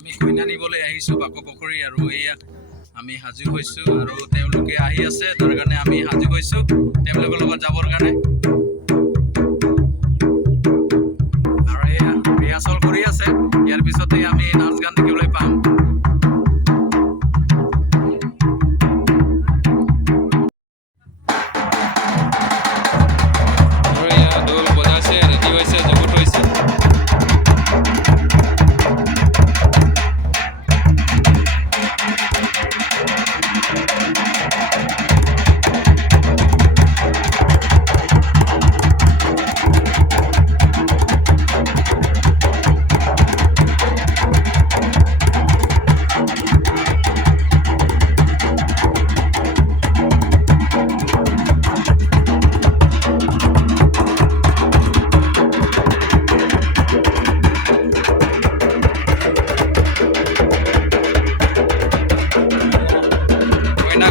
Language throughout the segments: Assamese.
আমি কইনা নিবলৈ আহিছোঁ বাকো পুখুৰী আৰু এয়া আমি সাজু হৈছোঁ আৰু তেওঁলোকে আহি আছে তাৰ কাৰণে আমি সাজু হৈছোঁ তেওঁলোকৰ লগত যাবৰ কাৰণে আৰু এয়া ৰিহাৰ্চল কৰি আছে ইয়াৰ পিছতে আমি নাচ গান দেখিবলৈ পাম আৰু এয়া ঢোল বজাইছে ৰেডি হৈছে জগত হৈছে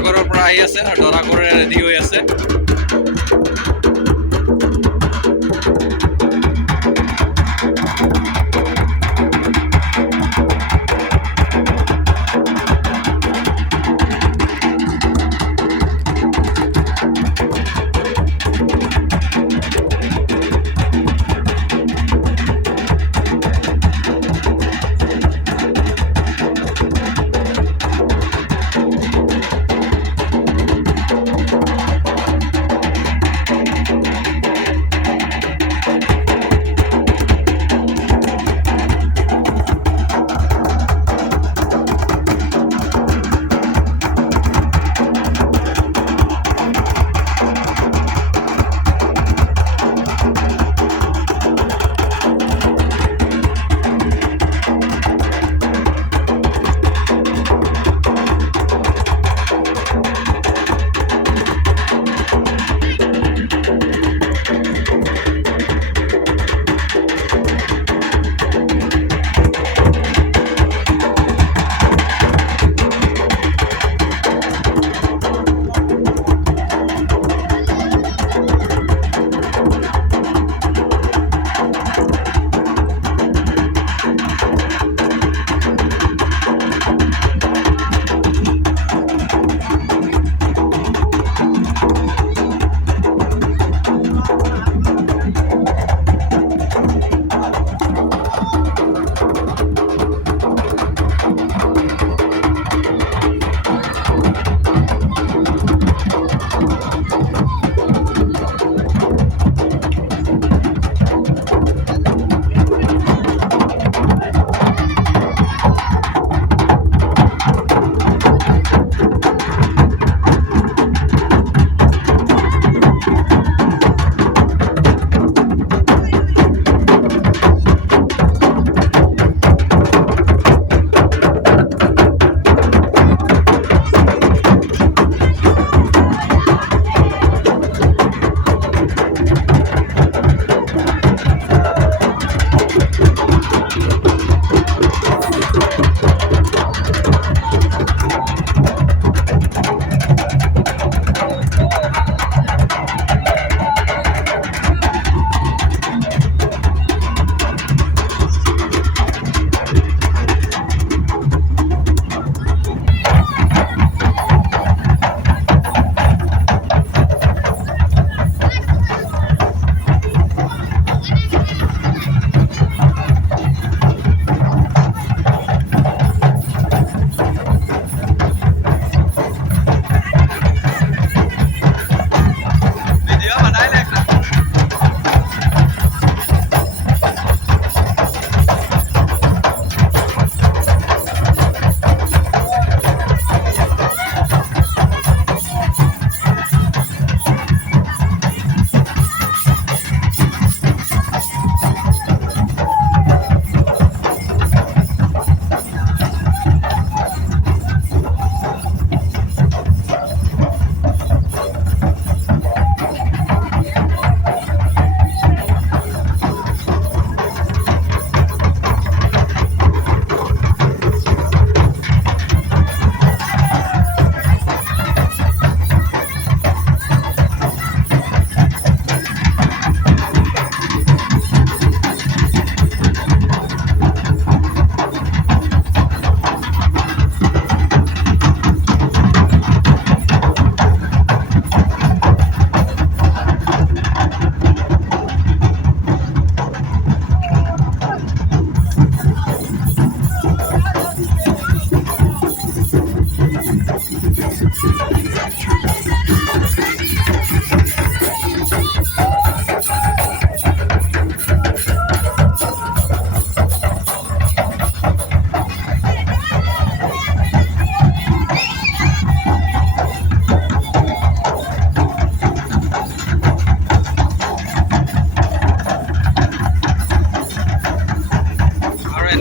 ঘৰৰ পৰা আহি আছে আৰু দৰা ঘৰে ৰেডি হৈ আছে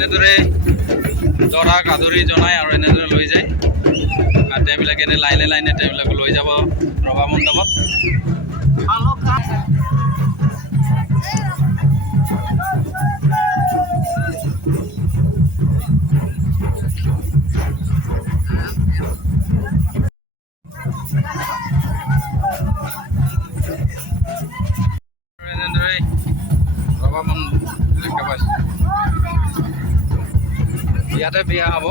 এনেদৰে দৰাক আদৰি জনাই আৰু এনেদৰে লৈ যায় আৰু তেওঁবিলাকে এনে লাইনে লাইনে তেওঁবিলাকক লৈ যাব ৰভা মণ্ডপত। এনেদৰে ৰভা মণ্ডপ দেখা পাইছোঁ। ইয়াতে বিয়া হ'ব।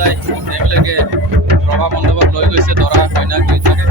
যায় এইবিলাকে ৰভা মণ্ডপত লৈ গৈছে দৰা কইনাক দুইটাকে।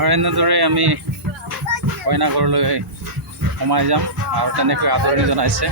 আৰু এনেদৰে আমি কইনা ঘৰলৈ সোমাই যাম আৰু তেনেকৈ আদৰণি জনাইছে।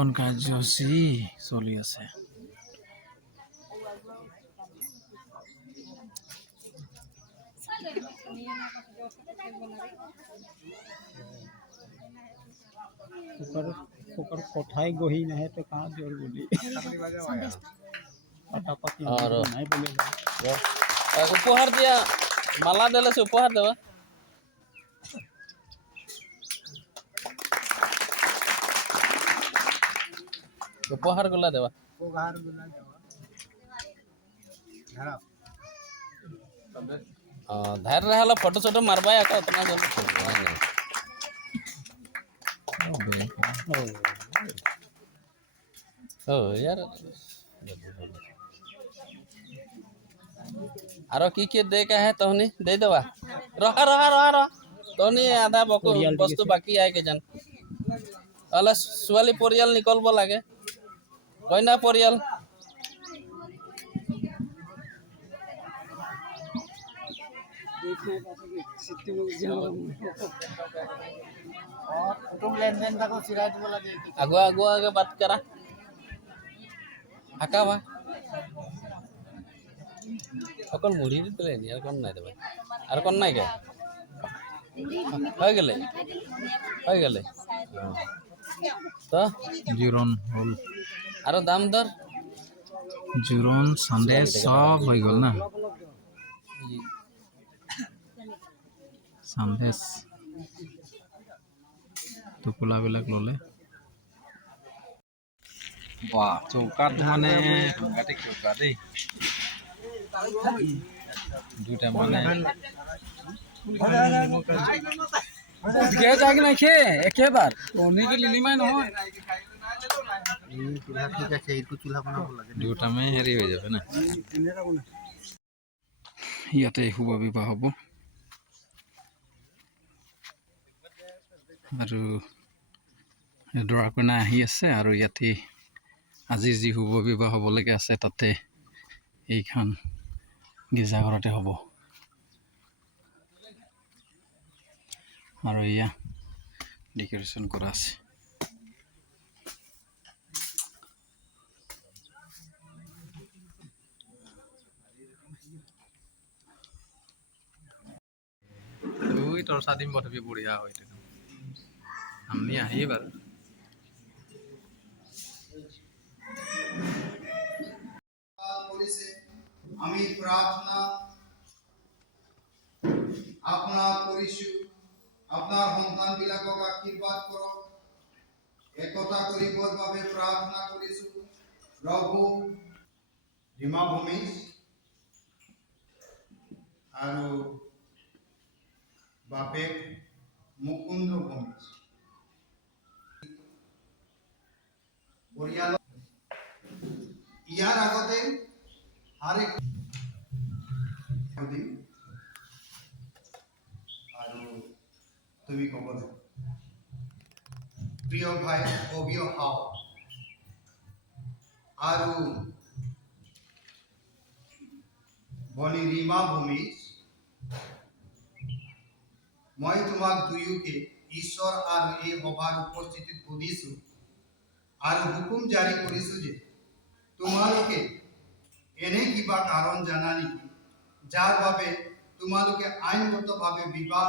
মিলন কাৰ্যসূচী চলি আছে। কথাই গহি নাহে তো कहाँ जोर बोली पटापटी नहीं बोले उपहार दिया माला दिले से उपहार देवा उपहार गुला देवा धैर्य रहला फोटो छोटो मारबा या उतना जल्दी ओ यार आरो की दे का है तोहनी दे देवा रहा रहा रहा रहा तोहनी आधा बको वस्तु बाकी आए के जन अला सुवाली परियाल निकलबो लागे कइना परियाल तुम लेन-देन तक सिराय दबो लगे आगुआ आगुआ के बात करा हाका बा अकल मुड़ी दिले नि यार कोन নাই দেবা আর কোন নাই কে হয়ে গেলে তো জোৰণ হ'ল আৰ দাম দৰ জোৰণ সন্দেশ সব হৈ গ'ল না সন্দেশ টোপোলাবিলাক ল'লে বাহ চৌকাত মানে সাংঘাতিক চৌকা দেই দুটা মানে जाके नहीं खे एकेबार उन्हीं के लिलिमाय নহয় ঠিক আছে এইটো চুলা বনাব লাগে দুটা মে হেৰি হৈ যাবে না ইয়াতে শুভ বিবাহ হ'ব আৰু দৰা কইনা আহি আছে আৰু ইয়াতে আজি যি শুভ বিবাহ হ'বলৈকে আছে তাতে এইখন গীৰ্জাঘৰতে হ'ব আৰু ইয়া ডেকৰেশ্যন কৰা আছে তুই তোৰ সাদিম বটবি বঢ়িয়া হয় আমি আহি বাৰু আমি প্ৰাৰ্থনা আপনাৰ কৰিছু আপনাৰ সন্তান বিলাকক আশীৰ্বাদ কৰক একতা কৰিবৰ বাবে প্ৰাৰ্থনা কৰিছো প্ৰভু হিমা ভূমিজ আৰু বাপেক মুকুন্দ ভূমিজ পৰিয়াল ইয়াৰ আগতে আৰেক আৰু তুমি ক'ব প্ৰিয় ভাই অভিয় হাও আৰু বনি ৰীমা ভূমিজ মই তোমাক দুয়োকে ঈশ্বৰ আৰু এই সভাৰ উপস্থিতিত সুধিছো আৰু হুকুম জাৰি কৰিছো যে তোমালোকে এনে কিবা কাৰণ জানা নেকি যাৰ বাবে তোমালোকে আইনগতভাৱে বিবাহ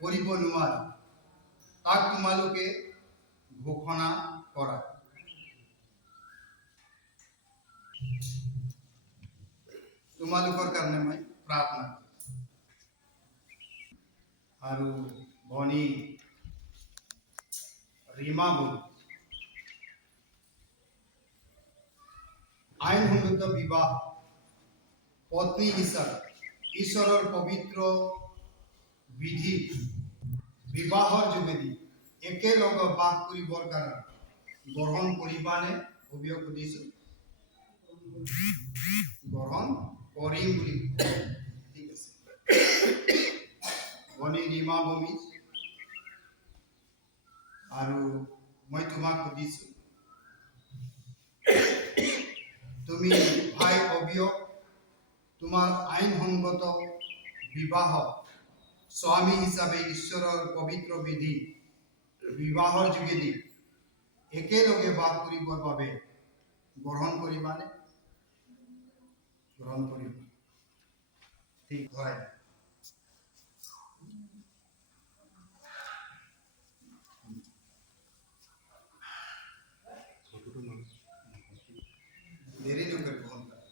কৰিব নোৱাৰা তাক তোমালোকে ঘোষণা কৰা তোমালোকৰ কাৰণে মই প্ৰাৰ্থনা আৰু ভনী ৰীমা বল আইনসন্মত বিবাহ পত্নী হিচাপে ঈশ্বৰৰ পবিত্ৰ বিধি বিবাহৰ যোগেদি একেলগে বাস কৰিবৰ কাৰণে গ্ৰহণ কৰিবানে অভিযোগ সুধিছো গ্ৰহণ কৰিম বুলি ঠিক আছে ভনী ৰীমা ভূমিজ আৰু মই তোমাক সুধিছো তুমি ভাই অভিয় তোমাৰ আইনসংগত বিবাহ স্বামী হিচাপে ঈশ্বৰৰ পবিত্ৰ বিধি বিবাহৰ যোগেদি একেলগে বাস কৰিবৰ বাবে গ্ৰহণ কৰিবানে? গ্ৰহণ কৰিবা। ঠিক হয়। দেৰি নকৰি গ্ৰহণ কৰা।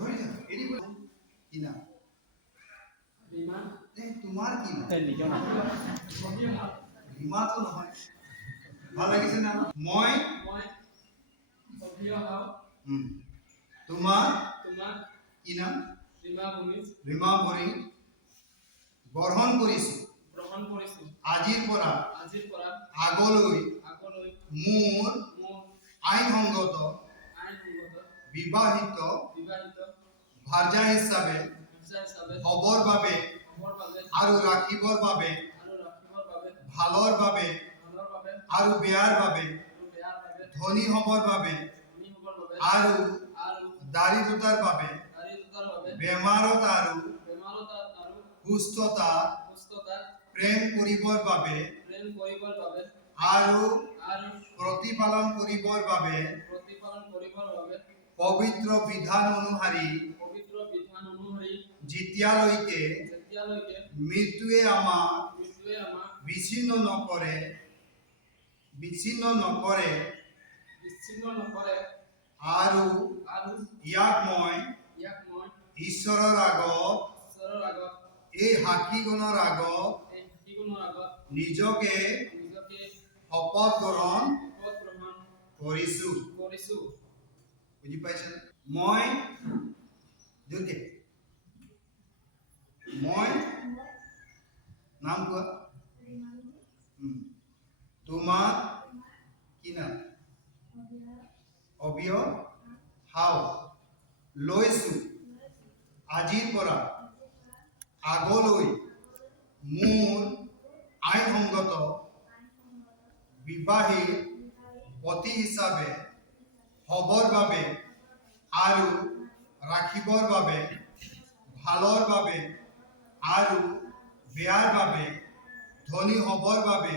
ধৰি থাকা, এৰিব কি নাম? তোমাৰ কি নাম? ৰীমাটো নহয়। ভাল লাগিছে না? মই তোমাৰ কি নাম? ৰীমা বড়ি গ্ৰহণ কৰিছো আজিৰ পৰা আগলৈ মোৰ আইনসংগত বিবাহিত ভাৰ্যা হিচাপে হ'বৰ বাবে আৰু ৰাখিবৰ বাবে ভালৰ বাবে আৰু বেয়াৰ বাবে ধনী হ'বৰ বাবে আৰু দাৰিদ্ৰতাৰ বাবে বেমাৰত আৰু সুস্থতা প্ৰেম কৰিবৰ বাবে আৰু প্ৰতিপালন কৰিবৰ বাবে পবিত্ৰ বিধান অনুসৰি যেতিয়ালৈকে মৃত্যুৱে আমাক বিচ্ছিন্ন নকৰে আৰু ইয়াক মই ঈশ্বৰৰ আগত এই সাক্ষীগণৰ আগত নিজকে শপত গ্ৰহণ কৰিছো। বুজি পাইছে? মই নাম কোৱা। তোমাৰ কি নাম? অবিয়হাও লৈছো আজিৰ পৰা আগলৈ মোৰ আইনসংগত বিবাহিত পতি হিচাপে হ'বৰ বাবে আৰু ৰাখিবৰ বাবে ভালৰ বাবে আৰু বেয়াৰ বাবে ধনী হ'বৰ বাবে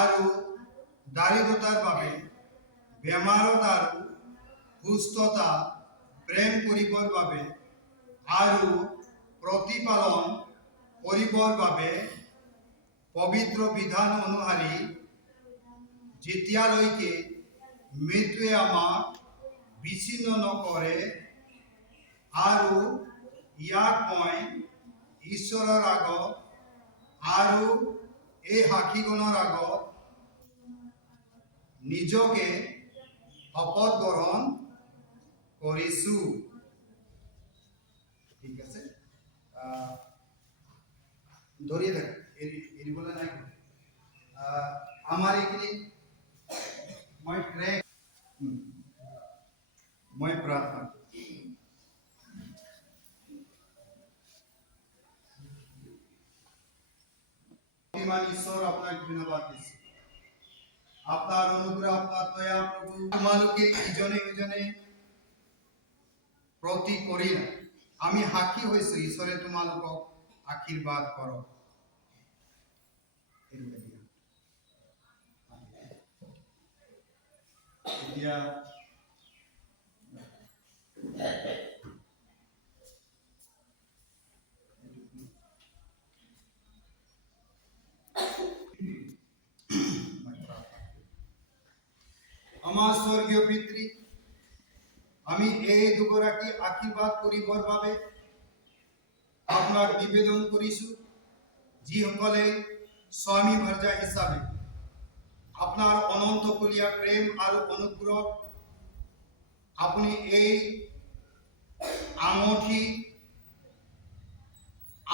আৰু দাৰিদ্ৰতাৰ বাবে বেমাৰত আৰু সুস্থতা প্ৰেম কৰিবৰ বাবে আৰু প্ৰতিপালন কৰিবৰ বাবে পবিত্ৰ বিধান অনুসৰি যেতিয়ালৈকে মৃত্যুৱে আমাক বিচ্ছিন্ন নকৰে আৰু ইয়াক মই ঈশ্বৰৰ আগত আৰু এই সাক্ষীগণৰ আগত নিজকে শপত গ্ৰহণ কৰিছো। ঠিক আছে, ধৰিয়ে থাকে, এৰিবলৈ নাই। আমাৰ এইখিনি মই প্ৰাৰ্থনা ঈশ্বর আপনাকে ধন্যবাদ দিচ্ছি। আপনার অনুগ্রহ, আপনার দয়া প্রভু তোমালোকে ইজনে প্রতি করি না। আমি সাক্ষী হয়েছি ঈশ্বরে তোমালোকক আশীর্বাদ করো। এতিয়া আমার স্বর্গীয় পিতৃ, আমি এই দুগৰাকী আশীৰ্বাদ কৰিবৰ বাবে আপোনাক নিবেদন কৰিছো, যিসকলে স্বামী ভাৰ্যা হিচাপে আপনার অনন্ত কলিয়া প্রেম আর অনুগ্রহ আপনি এই আঙঠি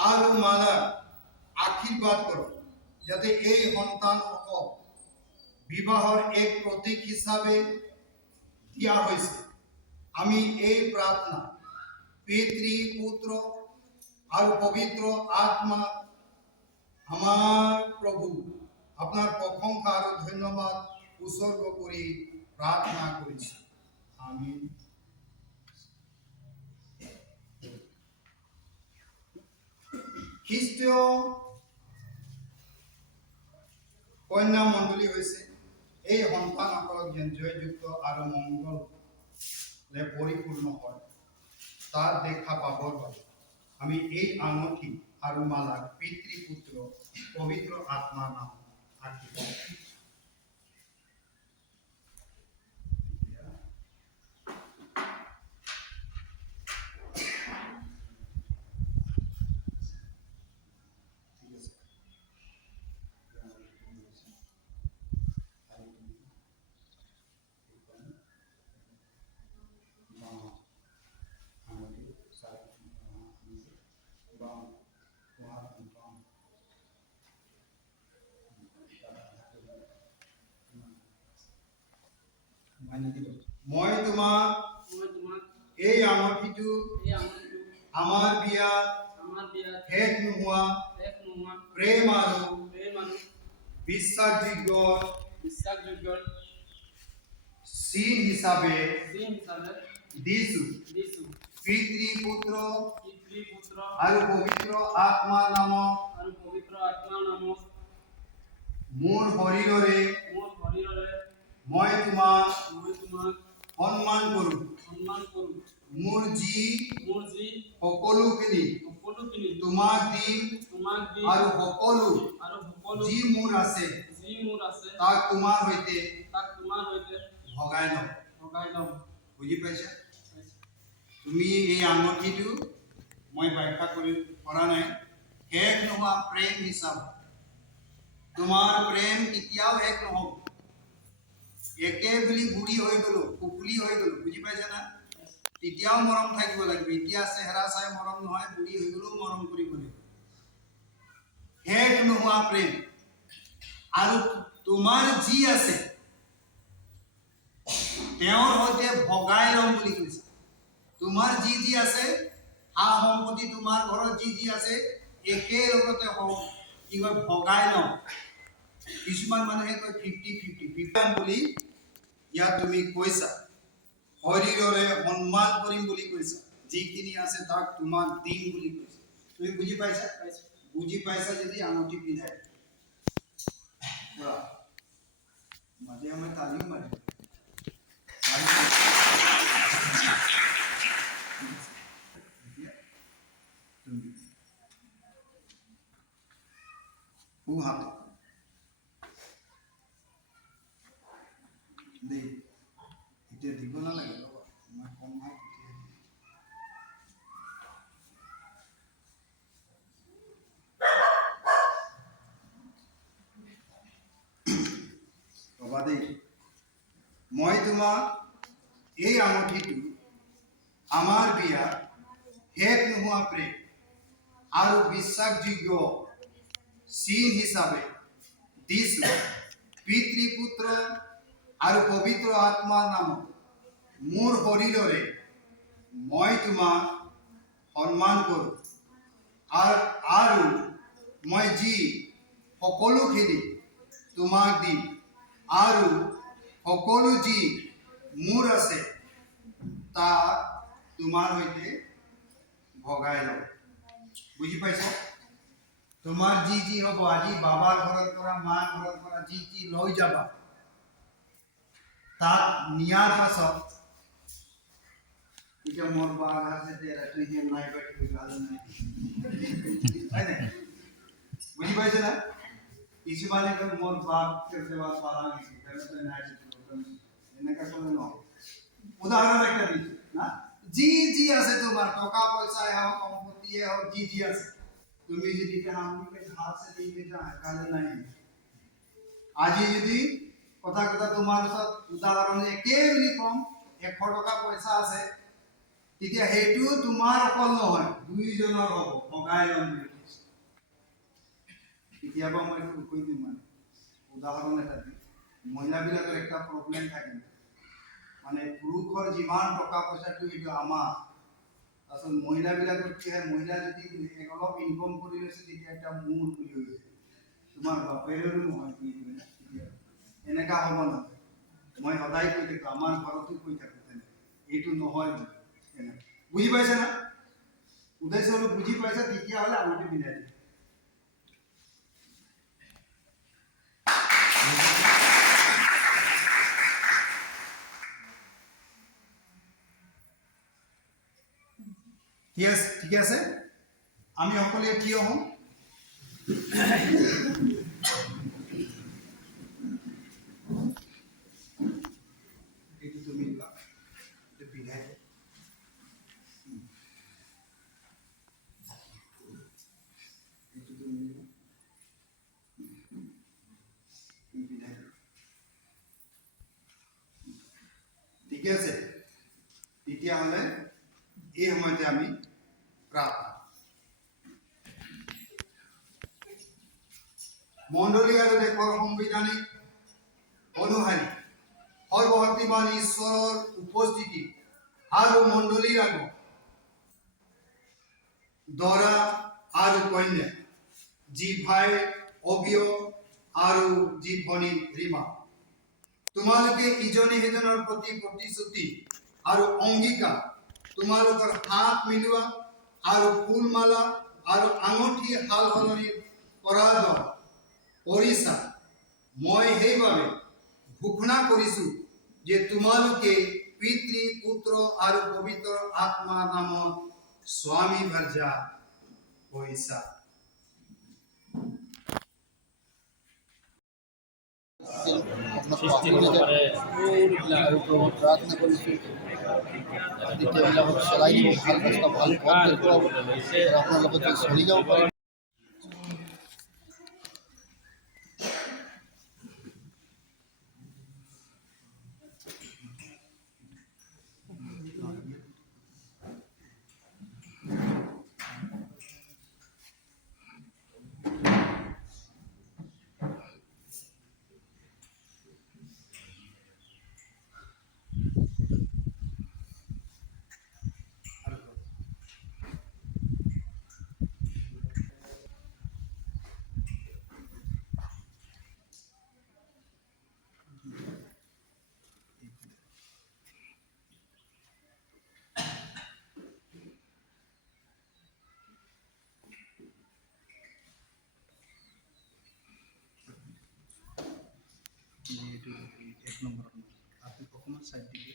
আর মালা আশীর্বাদ করুন, যাতে এই সন্তান বিবাহর এক প্রতীক হিসাবে দিয়া হয়েছে। আমি এই প্রার্থনা পিতৃ পুত্র আর পবিত্র আত্মা আমার প্রভু আপনার প্রশংসা আর ধন্যবাদ উৎসর্গ কৰি প্ৰাৰ্থনা কৰিছোঁ। আমিন। খ্ৰীষ্টীয় কন্যা মণ্ডলী হৈছে এই সন্তানসকলক যেন জয়যুক্ত আৰু মংগলে পৰিপূৰ্ণ হয় তাত দেখা পাবৰ বাবে আমি এই আঙঠি আৰু মালাক পিতৃ পুত্ৰ পবিত্ৰ আত্মাৰ নাম আঁকিব। মই তোমাক এই আঙঠিটো আমাৰ বিয়াত শেষ নোহোৱা প্ৰেম আৰু বিশ্বাসযোগ্য চিন হিচাপে দিছো। পিতৃ পুত্ৰ আৰু পবিত্ৰ আত্মাৰ নামত মোৰ শৰীৰৰে মই তোমাক সন্মান কৰোঁ। মোৰ যি সকলোখিনি তোমাক দিম আৰু সকলো যি মোৰ আছে তাক তোমাৰ সৈতে ভগাই লম। বুজি পাইছা? তুমি এই আঙঠিটো মই ব্যাখ্যা কৰা নাই, শেষ নোহোৱা প্ৰেম হিচাপে। তোমাৰ প্ৰেম কেতিয়াও শেষ নহ'ব। একে বুলি বুঢ়ী হৈ গ'লো, কুকুলি হৈ গ'লো, বুজি পাইছা না? তেতিয়াও মৰম থাকিব লাগিব। এতিয়া চেহেৰা চাই মৰম নহয়, বুঢ়ী হৈ গ'লেও মৰম কৰিব লাগিব। শেষ নোহোৱা প্ৰেম আৰু তোমাৰ যি আছে তেওঁৰ সৈতে ভগাই ল'ম বুলি কৈছে। তোমাৰ যি যি আছে, সা সম্পত্তি তোমাৰ ঘৰত যি যি আছে, একেলগতে কি কয় ভগাই ল'ম। কিছুমান মানুহে কয় 50-50 বুলি ইয়াত তুমি কৈছা। শৰীৰৰে সন্মান কৰিম বুলি কৈছা। যিখিনি আছে তাক তোমাক দিম বুলি কৈছা। তুমি বুজি পাইছা? বুজি পাইছা যদি আঙুঠি পিন্ধাই মাজে সময়ে তালিও মাৰিম। সোঁহাত দেই, এতিয়া দিব নালাগে, মই কম হাত ৰবা দেই। মই তোমাক এই আঙঠিটো আমাৰ বিয়াত শেষ নোহোৱা প্ৰেম আৰু বিশ্বাসযোগ্য চিন হিচাপে দিছো। পিতৃ পুত্ৰ আৰু পবিত্ৰ আত্মাৰ নামত মোৰ শৰীৰৰে মই তোমাক সন্মান কৰোঁ আৰু মই যি সকলোখিনি তোমাক দিম আৰু সকলো যি মোৰ আছে তাক তোমাৰ সৈতে ভগাই ল'ম। বুজি পাইছা? তোমাৰ যি যি হ'ব, আজি বাবাৰ ঘৰৰ পৰা মাৰ ঘৰৰ পৰা যি যি লৈ যাবা, তাত নিয়াৰ পাছত এতিয়া মোৰ বাঘ আছে তুই নাই পাঠি ভাল নাই, হয় নাই? বুজি পাইছে না? কিছুমানে কয় মোৰ বাঘ কেতিয়াবা পালা গেছে নাই, এনেকা ক'লে নহ'ব। উদাহৰণ একটা দিছো না, যি যি আছে তোমাৰ টকা পয়সায় হোক, সম্পত্তিয়ে হোক, যি যি আছে, তুমি যদি हमके हाथ से दी बेटा काले नहीं। আজি যদি কথা তোমাৰ ওচৰত উদাহৰণ একে বুলি কম 100 টকা পইচা আছে, তেতিয়া সেইটো তোমাৰ অকল নহয়, দুইজনৰ হ'ব, ভগাই ল'ম বুলি কৈছে। কেতিয়াবা মই কৈ দিম মানে উদাহৰণ এটা দিম। মহিলাবিলাকৰ একটা প্ৰব্লেম থাকে, মানে পুৰুষৰ যিমান টকা পইচাটো সেইটো আমাৰ, তাৰপিছত মহিলাবিলাকৰ কি হয়, মহিলা যদি অলপ ইনকম কৰি লৈছে তেতিয়া এটা মূৰ বুলি হৈ যায়। তোমাৰ বাপেৰৰো নহয়, এনেকা হ'ব নালাগে। মই সদায় কৈ থাকোঁ, আমাৰ ঘৰতো কৈ থাকোঁ তেনেকৈ, এইটো নহয় বুলি এনেকৈ। বুজি পাইছে না? উদ্দেশ্যটো বুজি পাইছে, তেতিয়াহ'লে আঙুলি মিলাই দিব। ঠিকে আছে, আমি সকলোৱে থিয় হওঁ। এইটো তুমি পিন্ধাই দিয়া। এইটো তুমি পিন্ধাই দিয়া। ঠিকে আছে, তেতিয়াহ'লে এই সময়তে আমি প্ৰাৰ্থনা। মণ্ডলী আৰু দেশৰ সাংবিধানিক অনুসাৰী সৰ্বশক্তিমান ঈশ্বৰৰ উপস্থিতি আৰু মণ্ডলীৰ আগত দৰা আৰু কন্যা, যি ভাই অবিয় আৰু যি ভনী ৰীমা, তোমালোকে ইজনে সিজনৰ প্ৰতি প্ৰতিশ্ৰুতি আৰু অংগীকাৰ, তোমালোকৰ হাত মিলোৱা আৰু ফুলমালা আৰু আঙুঠি সাল সলনি কৰাৰ কৰিছা। মই সেইবাবে ঘোষণা কৰিছোঁ যে তোমালোকে পিতৃ, পুত্ৰ আৰু পবিত্ৰ আত্মাৰ নামত স্বামী ভাৰ্যা হৈছা। প্ৰাৰ্থনা কৰিছোঁ দ্বিতীয়বিলাকক চলাই দিব, ভাল ৰাস্তা ভাল পথ দেখুৱাব, আপোনাৰ লগতে চলি যাব পাৰে। এক নম্বৰ আপনি অকণমান চাইড দিবি।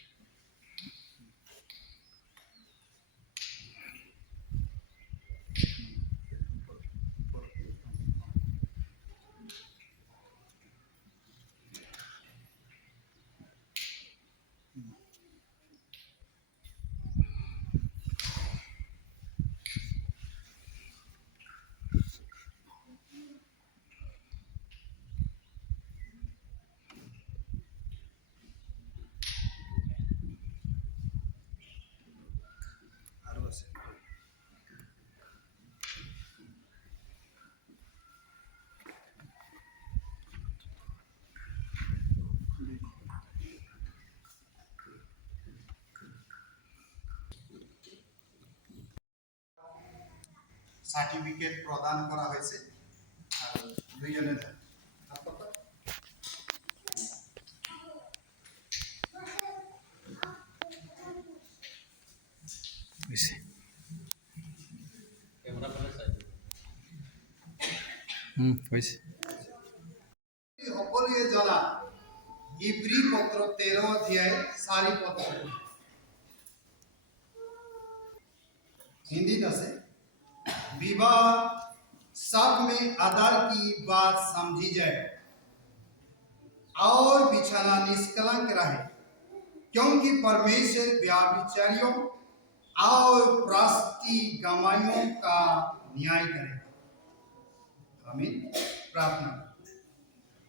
আৰু আছে সাৰ্টিফিকেট প্ৰদান কৰা হয়েছে আৰ দুইজনে সকলোৱে জনা ইব্ৰী পত্ৰ 13 অধ্যায় 4 পদ हिंदी से विवाह सब में आदर की बात समझी जाए और बिछाना निष्कलंक रहे, क्योंकि परमेश्वर व्यभिचारियों और प्रस्तिगमाइयों का न्याय करेगा। आमीन। प्रार्थना।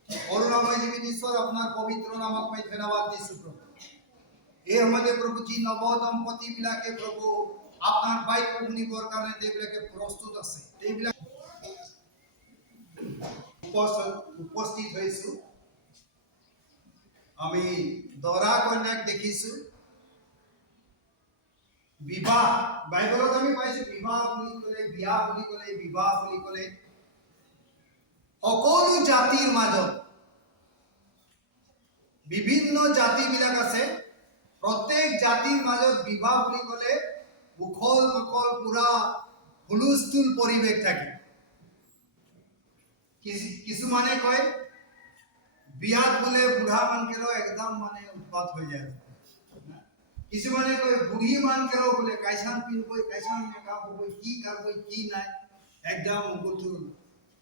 करुणामय जीवित ईश्वर अपना पवित्र नामक में धन्यवाद देशु प्रभु। ये हमारे प्रभु जी नव दंपति বিলাকে प्रभु আপনার বাইক শুনিবৰ কাৰণে দেবিলাকে প্ৰস্তুত আছে, দেবিলাক উপস্থিত হৈছো। আমি দৰা কন্যাক দেখিছো। বিবাহ বাইবেলত আমি পাইছো, বিবাহ বুলি ক'লে, বিয়া বুলি ক'লে, বিবাহ বুলি ক'লে সকলো জাতিৰ মাজত বিভিন্ন জাতিবিলাক আছে প্ৰত্যেক জাতিৰ মাজত বিবাহ বুলি ক'লে উখল মাখল পুৰা হুলস্থুল পৰিৱেশ থাকে কিছুমানে কয় বিয়াত বোলে বুঢ়া মানকেৰো একদম মানে উৎপাত হৈ যায় কিছুমানে কয় বুঢ়ী মানকেৰো বোলে কাইচান পিনবই কাইচান মেকআপ হ'বই কি কারবই কি নাই একদম মুকুলতুল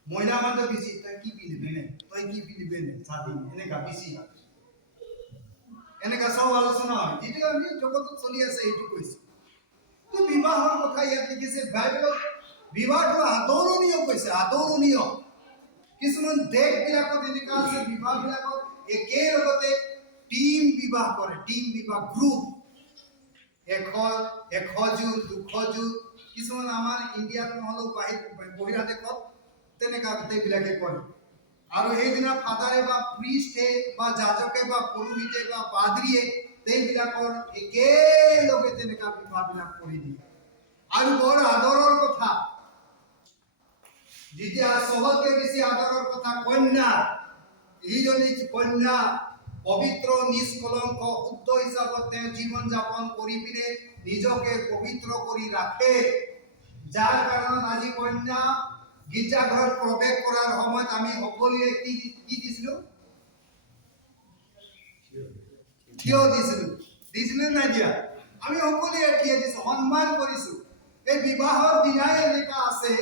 মহিলা মানুষ বেশি তই কি পিনবি নে তই কি পিনবি নে শাদি এনেকা বেশি এনেকা সব আলোচনা হয় যেটা আমি জগতত চলি আছে এইটো কৈছে তো বিবাহৰ কথা ইয়াত লিখিছে বাইবেলত বিবাহটো আদৰণীয় কৈছে আদৰণীয় কিছুমান দেশবিলাকত এনেকা আছে বিবাহবিলাকত একেলগতে টিম বিবাহ কৰে টিম বিবাহ গ্ৰুপ এশজোৰ দুশজোৰ কিছুমান আমাৰ ইণ্ডিয়াত নহ'লেও বহিৰা দেশত তেনেকা গোটেইবিলাকে কৰে আৰু সেইদিনা ফাদাৰে বা প্ৰিষ্টে বা যাজকে বা পুৰোহিতে বা পাদ্ৰীয়ে সেইবিলাকৰ একেলগে তেনেকা বিবাহবিলাক কৰি দিয়ে আৰু বৰ আদৰৰ কথা যেতিয়া সবতকে বেছি আদৰৰ কথা কন্যা এইজনী কন্যা পবিত্ৰ নিষ্কলংক শুদ্ধ হিচাপত তেওঁ জীৱন যাপন কৰি পিনে নিজকে পবিত্ৰ কৰি ৰাখে যাৰ কাৰণত আজি কন্যা গীৰ্জাঘৰত প্ৰৱেশ কৰাৰ সময়ত আমি সকলোৱে কি দিছিলো থিয় দিছিলো নাই দিয়া আমি সকলোৱে থিয় দিছো সন্মান কৰিছো এই বিবাহৰ দিনাই এনেকা আছে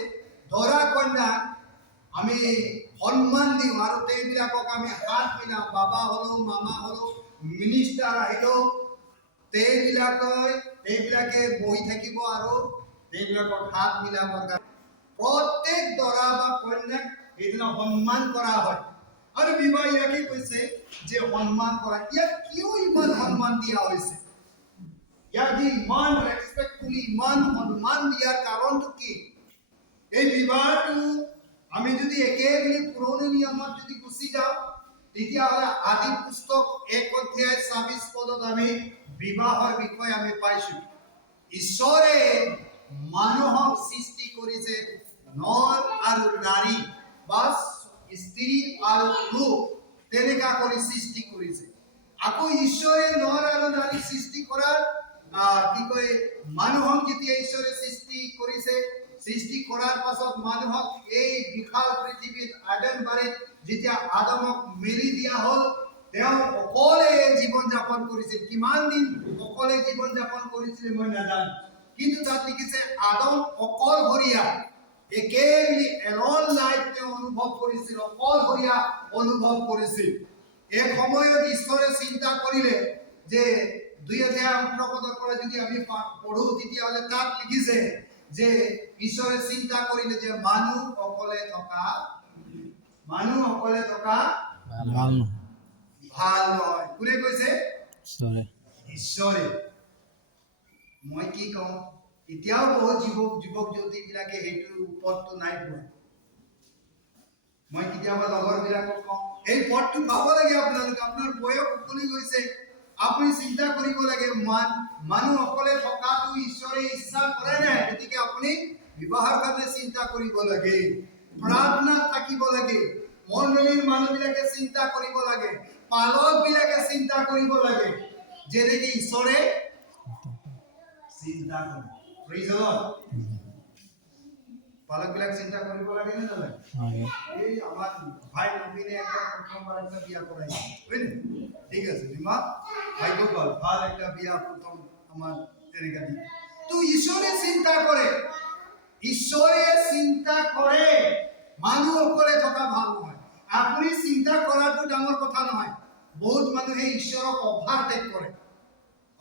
ধৰা কন্যা আমি সন্মান দিওঁ আৰু তেওঁবিলাকক আমি হাত মিলাওঁ বাবা হলেও মামা হলেও মিনিষ্টাৰ আহিলেও তেওঁবিলাকে বহি থাকিব আৰু তেওঁবিলাকক হাত মিলাবৰ কাৰণে প্ৰত্যেক দৰা বা কন্যাক সেইদিনা সন্মান কৰা হয় আৰু বিবাহ ইয়াকে কৈছে যে সন্মান কৰা ইয়াক কিয় ইমান সন্মান দিয়া হৈছে ইয়াক যে ইমান ৰেসপেক্টফুলি ইমান সন্মান দিয়াৰ কাৰণটো কি এই বিবাহটো আমি যদি একেবাৰে পুৰণি নিয়মত যদি গুচি যাওঁ তেতিয়াহ'লে আদি পুস্তক 1 অধ্যায় 26 পদত আমি বিবাহৰ বিষয়ে আমি পাইছো ঈশ্বৰে মানুহক সৃষ্টি কৰিছে নৰ আৰু নাৰী বা স্ত্ৰী আৰু পুৰুষ তেনেকা কৰি সৃষ্টি কৰিছে আকৌ ঈশ্বৰে নৰ আৰু নাৰী সৃষ্টি কৰাৰ কি কয় মানুহক যেতিয়া ঈশ্বৰে সৃষ্টি কৰিছে সৃষ্টি কৰাৰ পাছত মানুহক এই বিশাল পৃথিৱীত আদমবাৰীত যেতিয়া আদমক মেলি দিয়া হ'ল তেওঁ অকলে জীৱন যাপন কৰিছিল কিমান দিন অকলে জীৱন যাপন কৰিছিল মই নাজানো কিন্তু তাত লিখিছে আদম অকলশৰীয়া একেবাৰে এলন লাইফ তেওঁ অনুভৱ কৰিছিল অকলশৰীয়া অনুভৱ কৰিছিল এই সময়ত ঈশ্বৰে চিন্তা কৰিলে যে 2018 পদৰ পৰা যদি আমি পঢ়ো তেতিয়াহ'লে তাত লিখিছে যে ঈশ্বৰে চিন্তা কৰিলে যে মানুহ অকলে থকা ভাল নহয় কোনে কৈছে ঈশ্বৰে মই কি কওঁ এতিয়াও বহুত যুৱক যুৱতীবিলাকে সেইটো পথটো নাই পোৱা মই কেতিয়াবা লগৰবিলাকক কওঁ এই পথটো পাব লাগে আপোনালোকে আপোনাৰ বয়স উকলি গৈছে আপুনি চিন্তা কৰিব লাগে মানুহ অকলে থকাটো ঈশ্বৰে ইচ্ছা কৰে নাই গতিকে আপুনি বিবাহৰ কাৰণে চিন্তা কৰিব লাগে প্ৰাৰ্থনাত থাকিব লাগে মণ্ডলীৰ মানুহবিলাকে চিন্তা কৰিব লাগে পালকবিলাকে চিন্তা কৰিব লাগে যেনেকৈ ঈশ্বৰে চিন্তা কৰে প্ৰেইজ দ্য লৰ্ড পালকবিলাক চিন্তা কৰিব লাগে নে নালাগে এই আমাৰ ভাই নবীনে একটা প্ৰথমবাৰ একটা বিয়া কৰাইছে বুঝলেন ঠিক আছে নিমা ভাগ্য ভাল একটা বিয়া প্রথম আমার তেনেকা দি তো ঈশ্বরে চিন্তা করে মানুহ অকলে থকা ভাল নহয় আপুনি চিন্তা কৰাটো ডাঙৰ কথা নহয় বহুত মানুহে ঈশ্বৰক অভাৰটেক কৰে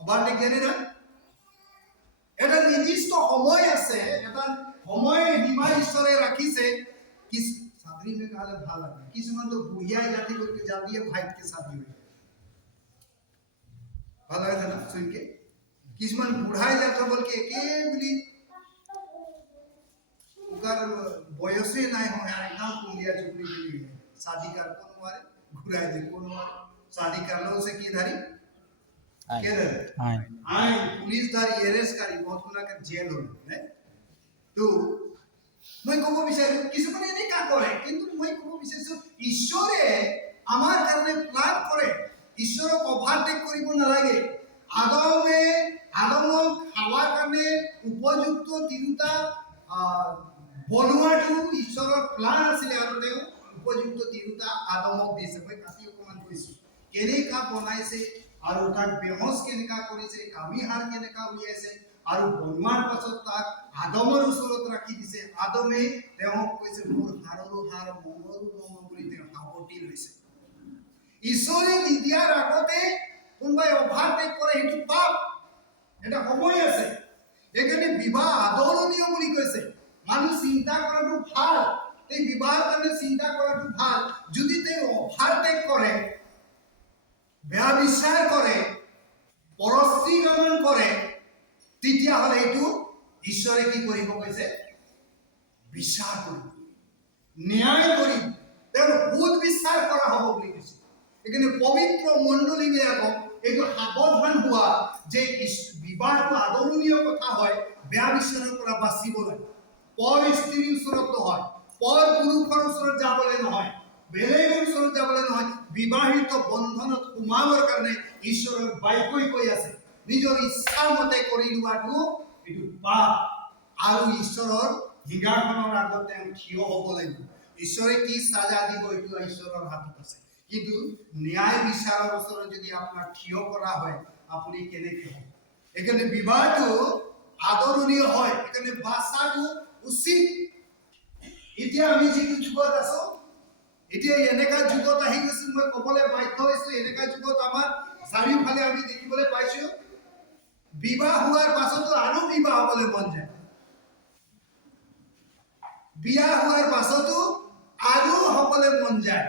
অভাৰটেক জানে না এটা নিৰ্দিষ্ট সময় আছে এটা সময় সীমা ঈশ্বৰে ৰাখিছে কি शादी में कहले ভাল লাগে কিছুমান তো বুঢ়িয়া জাতি করকে জাতিয়ে ভাইকে শাদি হয়ে ভালো লাগে না শুনকে কিছুমান বুঢ়াই যাতে বলকে একেবারে उनका বয়সে নাই হয় একদম কুলিয়া চুপড়ি के लिए शादी कर कौन मारे घुराए दे कौन मारे शादी कर लो उसे की धारी के धरे आए पुलिस धारी अरेस्टकारी बहुत गुना के जेल हो ने तो মই কব বিচাৰো কিছুমানে এনেকা কৰে কিন্তু মই কব বিচাৰিছো ঈশ্বৰে আমাৰ কাৰণে প্লান কৰে ঈশ্বৰক অভাৰটেক কৰিব নালাগে। আদমক খাৱাৰ কাৰণে উপযুক্ত তিৰোতা বনোৱাটো ঈশ্বৰৰ প্লান আছিলে আৰু তেওঁ উপযুক্ত তিৰোতা আদমক দিছে। মই কাটি অকণমান কৈছোঁ কেনেকা বনাইছে আৰু তাক বেহজ কেনেকা কৰিছে, কামিহাৰ কেনেকা উলিয়াইছে আৰু বনোৱাৰ পাছত তাক আদমৰ ওচৰত ৰাখি দিছে। আদমে তেওঁক কৈছে মোৰ হাড়ৰো হাড় মঙৰো মঙ বুলি তেওঁ সাৱটি লৈছে। ঈশ্বৰে নিদিয়াৰ আগতে কোনোবাই অভাৰটেক কৰে সেইটো পাপ, এটা সময় আছে। সেইকাৰণে বিবাহ আদৰণীয় বুলি কৈছে। মানুহ চিন্তা কৰাটো ভাল, এই বিবাহৰ কাৰণে চিন্তা কৰাটো ভাল। যদি তেওঁ অভাৰটেক কৰে, বেয়া বিচাৰ কৰে, পৰশ্ৰী গমন কৰে, তেতিয়াহ'লে এইটো ঈশ্বৰে কি কৰিব কৈছে? বিচাৰ কৰিব, ন্যায় কৰিব, তেওঁৰ সুদ বিচাৰ কৰা হ'ব বুলি কৈছে। সেইকাৰণে পবিত্ৰ মণ্ডলীবিলাকক এইটো সাৱধান হোৱা যে বিবাহটো আদৰণীয় কথা হয়, বেয়া বিচাৰৰ পৰা বাচিব লাগে। পৰ স্ত্ৰীৰ ওচৰত নহয়, পৰ পুৰুষৰ ওচৰত যাবলৈ নহয়, বেলেগৰ ওচৰত যাবলৈ নহয়। বিবাহিত বন্ধনত সোমাবৰ কাৰণে ঈশ্বৰৰ বাক্যই কৈ আছে নিজৰ ইচ্ছা মতে কৰি লোৱাটো এইটো পাপ আৰু ঈশ্বৰৰ সিংহাসনৰ আগত তেওঁ থিয় হ'ব লাগিব। ঈশ্বৰে কি সাজা দিব এইটো ঈশ্বৰৰ হাতত আছে, কিন্তু ন্যায় বিচাৰৰ ওচৰত যদি আপোনাক থিয় কৰা হয় আপুনি কেনেকৈ হ'ব? সেইকাৰণে বিবাহটো আদৰণীয় হয়, সেইকাৰণে বাচাটো উচিত। এতিয়া আমি যিটো যুগত আছো, এতিয়া এনেকা যুগত আহি গৈছো, মই ক'বলৈ বাধ্য হৈছো, এনেকা যুগত আমাৰ চাৰিওফালে আমি দেখিবলৈ পাইছো বিবাহ হোৱাৰ পাছতো আৰু বিবাহ হ'বলৈ মন যায়, বিয়া হোৱাৰ পাছতো আৰু হ'বলৈ মন যায়।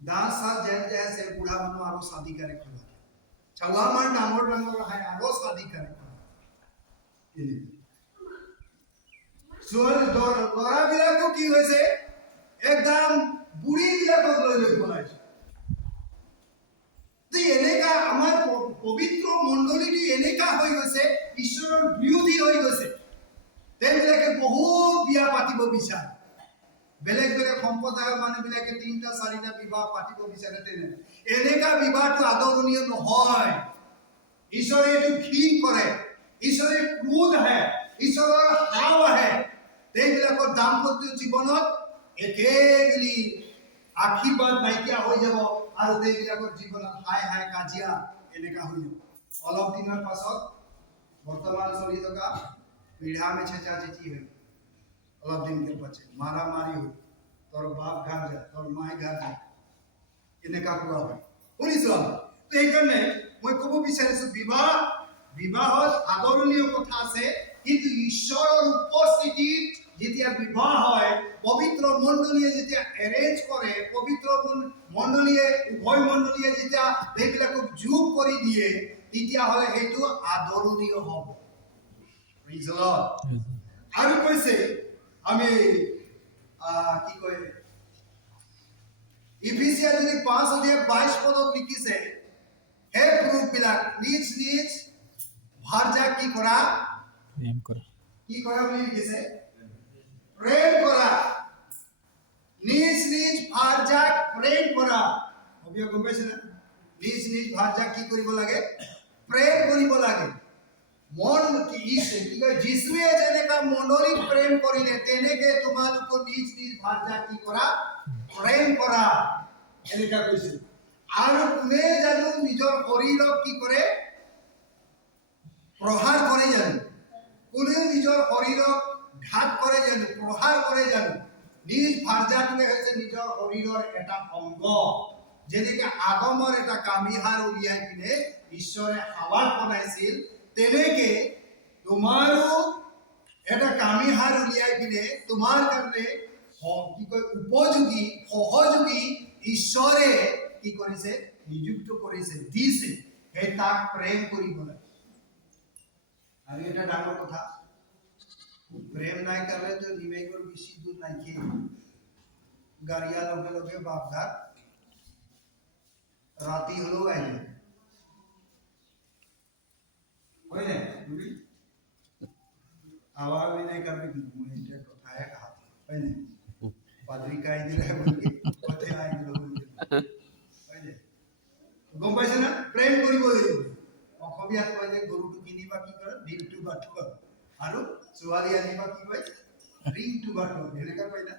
दांत साथ जैसे बूढ़ा बनो आरो शादी करे खुला छवा मान डांगोर डांगोर है आरो शादी करे खुला सोल लड़ा बिलाको की হৈছে একদম বুড়ি বিলাকক লৈ পলাইছে। তো এনেকা আমাৰ পবিত্ৰ মণ্ডলীটো এনেকা হৈ গৈছে, ঈশ্বৰৰ বিৰোধী হৈ গৈছে। তেওঁলোকে বহুত বিয়া পাতিব বিচাৰে, বেলেগ বেলেগ সম্প্ৰদায়ৰ মানুহবিলাকে 3টা 4টা বিবাহ পাতিব বিচাৰে। এনেকা বিবাহটো আদৰণীয় নহয়। ঈশ্বৰে এইটো ঘৃণ কৰে, ঈশ্বৰে ক্ৰোধ আহে, ঈশ্বৰৰ হাও আহে। তেওঁলোকৰ দাম্পত্য জীৱনত একেবেলি আশীৰ্বাদ নাইকিয়া হৈ যাব আৰু তেওঁলোকৰ জীৱনত হাই হাই কাজিয়া এনেকা হৈ যাব। অলপ দিনৰ পাছত বৰ্তমান চলি থকা পিঢ়া মেচেচা চেচি হৈ অলপ দিনকে পাছে মারামারি হয়, তোর বাপ ঘর যায়, তোর মায় ঘর যায়, এনেকা কোৱা হয়। শুনিছ? তো এইকাৰণে মই ক'ব বিচাৰিছো বিবাহত আদৰণীয় কথা আছে, কিন্তু ঈশ্বৰৰ উপস্থিতিত যেতিয়া বিবাহ হয়, পবিত্ৰ মণ্ডলীয়ে যেতিয়া এৰেঞ্জ কৰে, পবিত্ৰ মণ্ডলীয়ে উভয় মণ্ডলীয়ে যেতিয়া এইবিলাকক যোগ কৰি দিয়ে, তেতিয়াহ'লে সেইটো আদৰণীয় হ'ব। Praise the lord. আৰু কৈছে আমি কি কয় ইফিচিয়া যদি 5:22 পদত লিখিছে, হে পুৰুষবিলাক নিজ নিজ ভাৰ্যাক কি কৰা? প্ৰেম কৰা। কি কৰা বুলি লিখিছে? প্ৰেম কৰা। নিজ নিজ ভাৰ্যাক প্ৰেম কৰা। অবিয়া গম পাইছে না? নিজ নিজ ভাৰ্যাক কি কৰিব লাগে? প্ৰেম কৰিব লাগে। মন কি কয় যিশুৱে যেনেকা মণ্ডলীক প্ৰেম কৰিলে, তেনেকে তোমালোকৰ নিজ নিজ ভাৰ্যাক কি কৰা? প্ৰেম কৰা। এনেকা কৈছে। আৰু কোনে জানো নিজৰ শৰীৰক কি কৰে? প্ৰহাৰ কৰে জানো? কোনে নিজৰ শৰীৰক ঘাত কৰে জানো? প্ৰহাৰ কৰে জানো? নিজ ভাৰ্যাটোৱে হৈছে নিজৰ শৰীৰৰ এটা অংগ। যেনেকে আদমৰ এটা কামিহাৰ উলিয়াই কিনে ঈশ্বৰে হাৱাক বনাইছিল, তেনেকে তোমাৰো এটা কামিহাৰ উলিয়াই কিনে তোমাৰ কাৰণে কি কয় উপযোগী সহযোগী ঈশ্বৰে কি কৰিছে? নিযুক্ত কৰিছে, দিছে। সেই তাক প্ৰেম কৰিব লাগে। আৰু এটা ডাঙৰ কথা, প্ৰেম নাই কৰিলে তো নিমেকৰ বেছি দূৰ নাইকিয়ে। গাড়িয়া লগে লগে বাপঘাট ৰাতি হলেও আহি যায়, হয় নাই? आवाज भी नहीं करने की मुझे तो है कहा, है नहीं? पादरी का इधर है बोल के पते आएंगे लोग। হয়নে? গম পাইছে না প্ৰেম কৰিব লাগিব অসমীয়াত কয় যে গৰুটো কিনিবা কি কৰে দিনটো বাটুৱা আৰু ছোৱালী আনিবা কি কয় ৰিংটো বাটুৱা এনেকুৱা কয় না